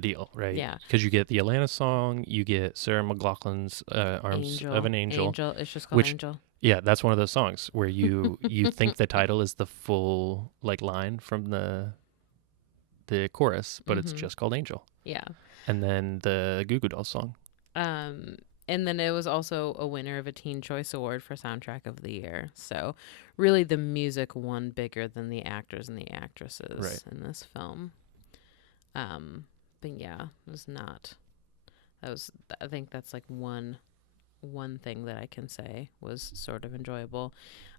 deal, right? Yeah. Because you get the Alanis song, you get Sarah McLachlan's Arms of an Angel. Angel. It's just called which- Angel. Yeah, that's one of those songs where you think the title is the full like line from the chorus, but it's just called Angel. Yeah. And then the GooGoo Dolls song. And then it was also a winner of a Teen Choice Award for Soundtrack of the Year. So really the music won bigger than the actors and the actresses in this film. But yeah, it was not. I think that's like one thing that I can say was sort of enjoyable.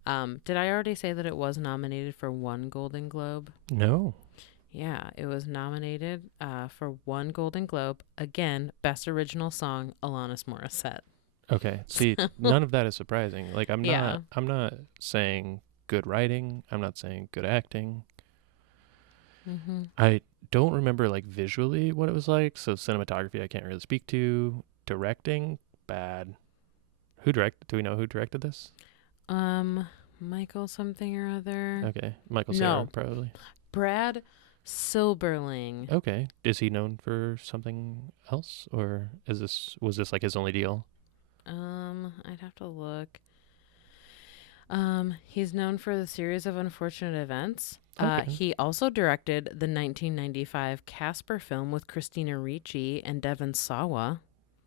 Did I already say that it was nominated for 1 Golden Globe? No. Yeah, it was nominated for 1 Golden Globe. Again, Best Original Song, Alanis Morissette. Okay. See, none of that is surprising. Like I'm not saying good writing. I'm not saying good acting. Mm-hmm. I don't remember like visually what it was like. So cinematography I can't really speak to. Directing, bad. Who directed? Do we know who directed this? Michael something or other. Okay. Michael Cera, probably. Brad Silberling. Okay. Is he known for something else, or was this like his only deal? I'd have to look. He's known for the series of unfortunate events. Okay. He also directed the 1995 Casper film with Christina Ricci and Devon Sawa.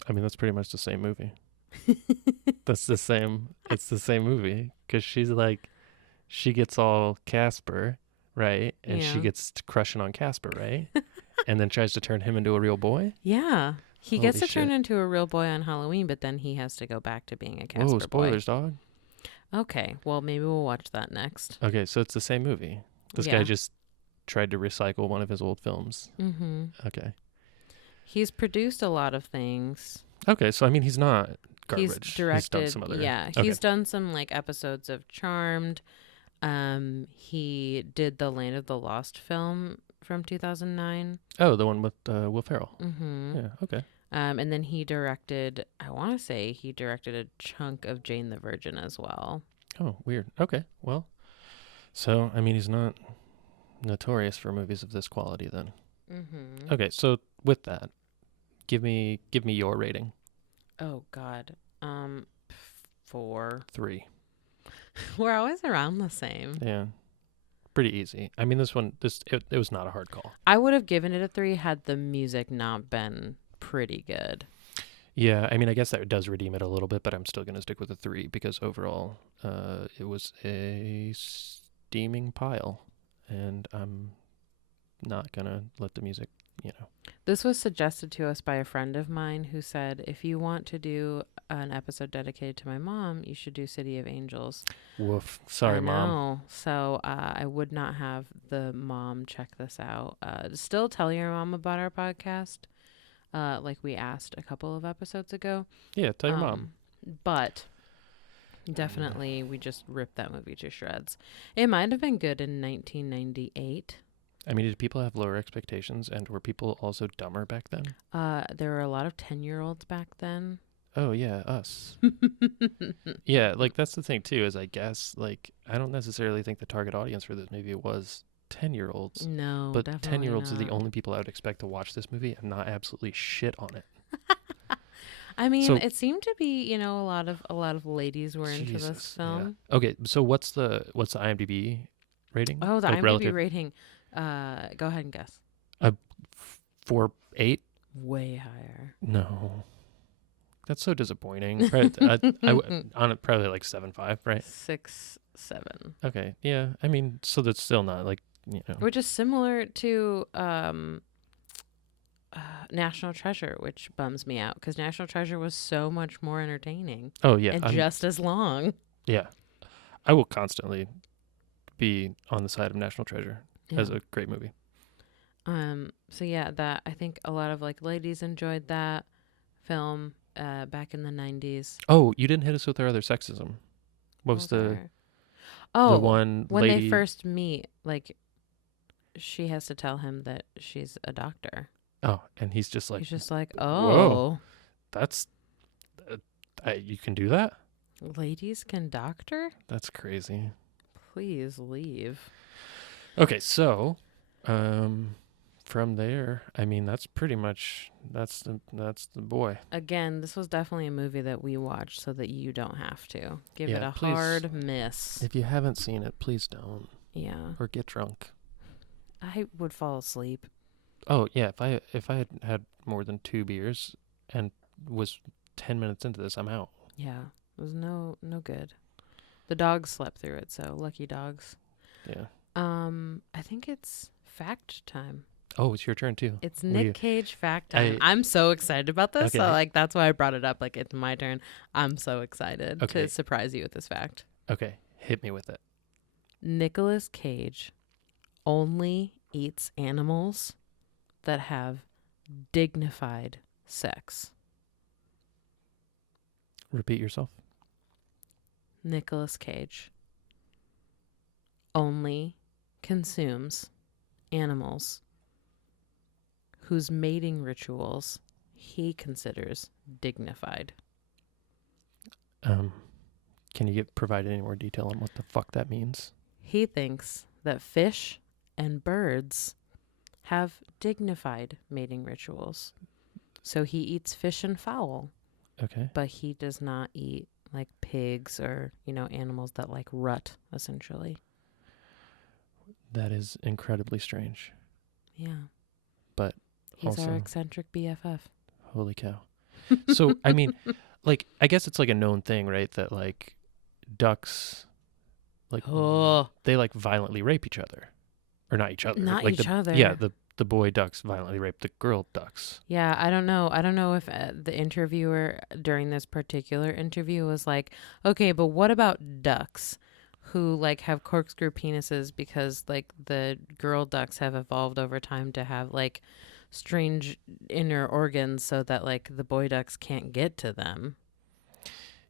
I mean, that's pretty much the same movie. It's the same movie because she gets all Casper, right? And she gets to crushing on Casper, right? And then tries to turn him into a real boy. Yeah. He gets to turn shit. into a real boy on Halloween, but then he has to go back to being a Casper Whoa, spoilers, dog. boy. Okay. Well, maybe we'll watch that next. Okay, so it's the same movie. This guy just tried to recycle one of his old films. Mm-hmm. Okay. He's produced a lot of things. Okay, so I mean, he's not garbage. He's directed. He's done some other. Yeah, he's done some like episodes of Charmed. He did the Land of the Lost film from 2009. Oh, the one with Will Ferrell. Mm-hmm. Yeah. Okay. And then he directed. I want to say he directed a chunk of Jane the Virgin as well. Oh, weird. Okay. Well, so I mean, he's not notorious for movies of this quality, then. Mm-hmm. Okay. So with that, give me your rating. Oh God. 4. 3. We're always around the same. Yeah. Pretty easy. I mean, it was not a hard call. I would have given it a 3 had the music not been pretty good. Yeah, I mean, I guess that does redeem it a little bit, but I'm still going to stick with a 3 because overall, it was a steaming pile, and I'm not going to let the music, This was suggested to us by a friend of mine who said, if you want to do an episode dedicated to my mom, you should do City of Angels. Woof. Sorry, Mom. No. So I would not have the mom check this out. Still tell your mom about our podcast, like we asked a couple of episodes ago. Yeah, tell your mom. But definitely we just ripped that movie to shreds. It might have been good in 1998. I mean, did people have lower expectations, and were people also dumber back then? There were a lot of 10-year-olds back then. Oh, yeah, us. Yeah, like, that's the thing, too, is I guess, like, I don't necessarily think the target audience for this movie was 10-year-olds. No, but definitely 10-year-olds are the not. only people I would expect to watch this movie and not absolutely shit on it. I mean, So- it seemed to be, a lot of ladies were into this Jesus, film. yeah. Okay, so what's the IMDb rating? Oh, the Like, IMDb relative? rating. Go ahead and guess. 4.8? Way higher. No. That's so disappointing. Right? On it, probably like 7.5, right? 6, 7. Okay, yeah. I mean, so that's still not like, Which is similar to National Treasure, which bums me out because National Treasure was so much more entertaining Oh, yeah. and just as long. Yeah. I will constantly be on the side of National Treasure as Yeah. a great movie. So yeah, that I think a lot of like ladies enjoyed that film back in the 90s. Oh, you didn't hit us with our other sexism. What was the one when lady? they first meet, like she has to tell him that she's a doctor. Oh, and he's just like, He's just like, whoa. oh, that's, you can do that? Ladies can doctor? That's crazy. Please leave. Okay, so from there, I mean, that's pretty much that's the boy. Again, this was definitely a movie that we watched so that you don't have to. Give it Yeah, a please. hard miss. If you haven't seen it, please don't. Yeah. Or get drunk. I would fall asleep. Oh yeah, if I had more than 2 beers and was 10 minutes into this, I'm out. Yeah. It was no good. The dogs slept through it, so lucky dogs. Yeah. I think it's fact time. Oh, it's your turn too. It's Nick Cage fact time. I'm so excited about this. Okay. So like that's why I brought it up. Like it's my turn. I'm so excited Okay. to surprise you with this fact. Okay, hit me with it. Nicolas Cage only eats animals that have dignified sex. Repeat yourself. Nicolas Cage only consumes animals whose mating rituals he considers dignified. Can you provide any more detail on what the fuck that means? He thinks that fish and birds have dignified mating rituals. So he eats fish and fowl. Okay. But he does not eat like pigs or, animals that like rut, essentially. That is incredibly strange. Yeah. But he's also, our eccentric BFF. Holy cow. So, I mean, like, I guess it's like a known thing, right? That like ducks, like, they like violently rape each other. Or not each other. Not like each other. Yeah, the boy ducks violently rape the girl ducks. Yeah, I don't know. I don't know if the interviewer during this particular interview was like, okay, but what about ducks who like have corkscrew penises because like the girl ducks have evolved over time to have like strange inner organs so that like the boy ducks can't get to them.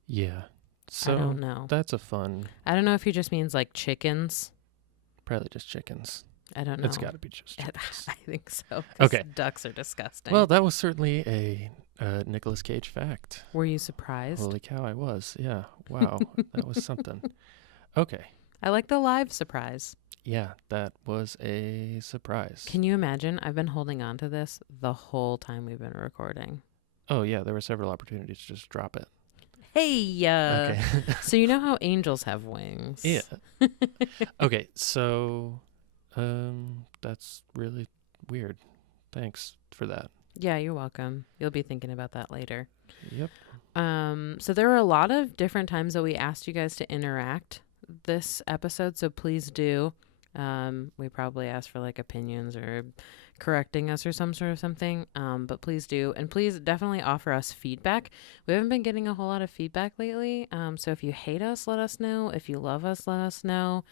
Yeah. So I don't know. That's a fun. I don't know if he just means like chickens. Probably just chickens. I don't know. It's got to be just chickens. I think so. Okay. Ducks are disgusting. Well, that was certainly a Nicolas Cage fact. Were you surprised? Holy cow, I was. Yeah. Wow. That was something. Okay. I like the live surprise. Yeah, that was a surprise. Can you imagine? I've been holding on to this the whole time we've been recording. Oh, yeah. There were several opportunities to just drop it. Hey, Okay. So you know how angels have wings? Yeah. Okay, so that's really weird. Thanks for that. Yeah, you're welcome. You'll be thinking about that later. Yep. So there were a lot of different times that we asked you guys to interact this episode, so please do. We probably asked for like opinions or correcting us or some sort of something, but please do, and please definitely offer us feedback. We haven't been getting a whole lot of feedback lately, so if you hate us, let us know. If you love us, let us know.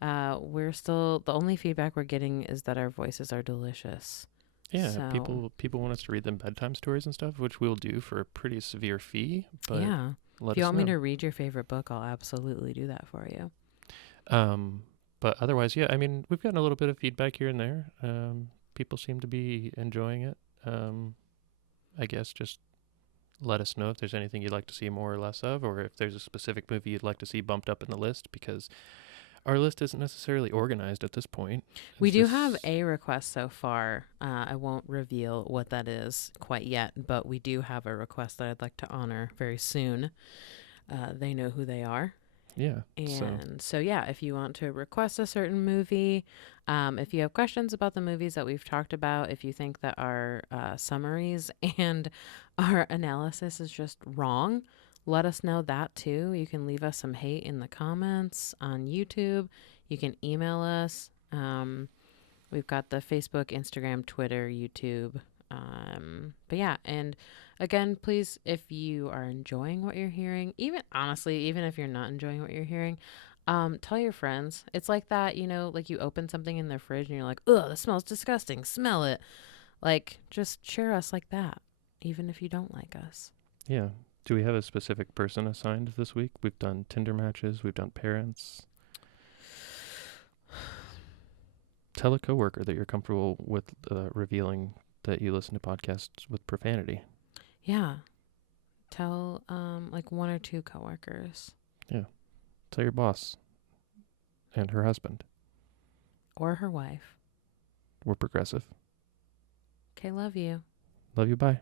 We're still, the only feedback we're getting is that our voices are delicious. Yeah, So, people want us to read them bedtime stories and stuff, which we'll do for a pretty severe fee. But yeah, let if you us want know. me to read your favorite book, I'll absolutely do that for you. But otherwise, yeah, I mean, we've gotten a little bit of feedback here and there. People seem to be enjoying it. I guess just let us know if there's anything you'd like to see more or less of, or if there's a specific movie you'd like to see bumped up in the list, because our list isn't necessarily organized at this point. We do have a request so far. I won't reveal what that is quite yet, but we do have a request that I'd like to honor very soon. They know who they are. Yeah. And so yeah, if you want to request a certain movie, if you have questions about the movies that we've talked about, if you think that our summaries and our analysis is just wrong, let us know that too. You can leave us some hate in the comments on YouTube. You can email us. We've got the Facebook, Instagram, Twitter, YouTube. But yeah, and again, please, if you are enjoying what you're hearing, even if you're not enjoying what you're hearing, tell your friends. It's like that, like you open something in the fridge and you're like, ugh, this smells disgusting. Smell it. Like, just share us like that, even if you don't like us. Yeah. Do we have a specific person assigned this week? We've done Tinder matches. We've done parents. Tell a coworker that you're comfortable with revealing that you listen to podcasts with profanity. Yeah. Tell like one or two coworkers Yeah. Tell your boss and her husband. or her wife. We're progressive. Okay, love you. Love you. Bye.